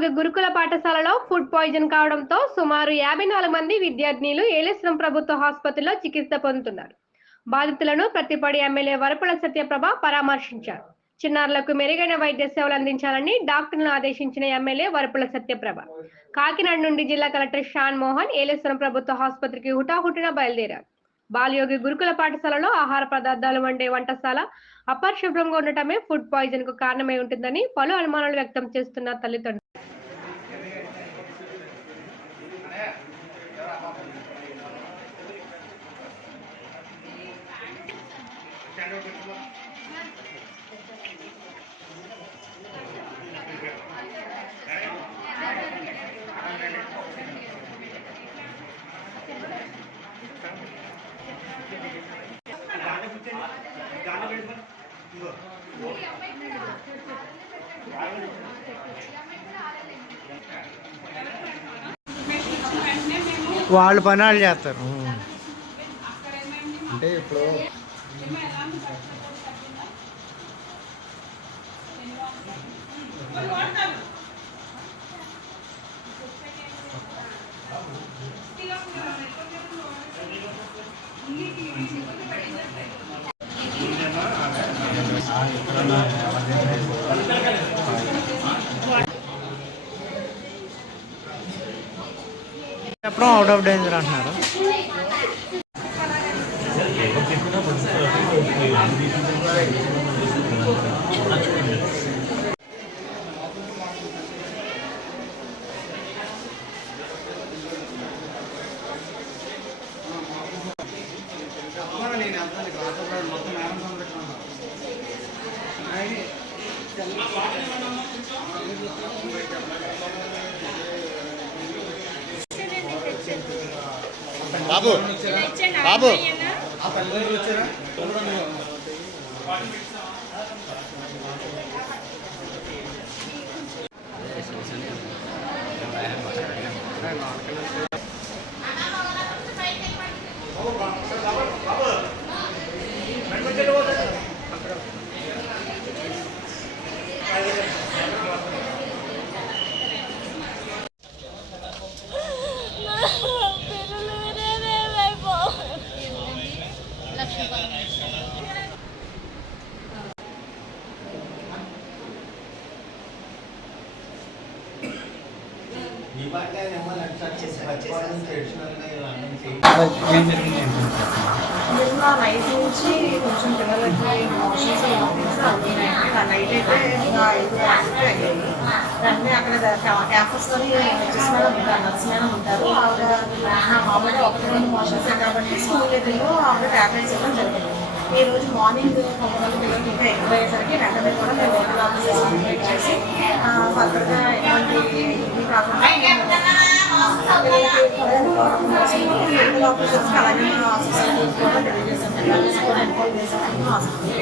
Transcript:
బాలయోగి గురుకుల పాఠశాలలో food poison కావడంతో సుమారు 54 మంది విద్యార్థినులు ఏలేశ్వరం ప్రభుత్వ ఆసుపత్రిలో చికిత్స పొందుతున్నారు. బాధితులను ప్రతిపాడు ఎమ్మెల్యే వరపుల సత్యప్రభ పరామర్శించారు. చిన్నారులకు మెరుగైన వైద్య సేవలు అందించాలని డాక్టర్లను ఆదేశించిన ఎమ్మెల్యే వరపుల సత్యప్రభ కాకినాడ నుండి జిల్లా కలెక్టర్ షాన్ మోహన్ ఏలేశ్వరం ప్రభుత్వ ఆసుపత్రికి హుటాహుటిన బయలుదేరారు. బాలయోగి గురుకుల పాఠశాలలో ఆహార పదార్థాలు వండే వంటశాల అపరిశుభ్రంగా ఉండటమే ఫుడ్ పాయిజన్ కు కారణమై ఉంటుందని పలు అనుమానాలు వ్యక్తం చేస్తున్న తల్లిదండ్రులు. వాళ్ళు పనాలు చేస్తారు. అంటే ఇప్పుడు ఎప్పుడో అవుట్ ఆఫ్ డేంజర్ అంటున్నారు. బాబు బాబు నిన్న నైట్ నుంచి కొంచెం పిల్లలకి మోషన్స్ వామిటింగ్స్ అవుతున్నాయండి. నైట్ అయితే ఇంకా 5 యాక్సిడెంట్ అయ్యాయి. వెంటనే అక్కడ క్యాంపస్లోని నర్స్ మేడం ఉంటారు. ఆవిడ మామూలుగా 1-2 మోషన్స్ కాబట్టి స్కూల్ ఎదురులో ఆవిడ ట్యాబ్లెట్స్ ఇవ్వడం జరిగింది. ఈ రోజు మార్నింగ్ కొంతమంది పిల్లలకి ఇంకా ఎక్కువ అయ్యేసరికి వెంటనే కూడా మేము లోకల్ ఆఫీసర్స్ కంప్లీట్ చేసి ఫర్దర్గా ఎలాంటి ఇది కాకుండా మెడికల్ ఆఫీసర్స్కి అలాగే ఆఫీసర్స్ కూడా తెలియజేస్తాం. కూడా ఇన్ఫార్మ్ చేసాం. హాస్పిటల్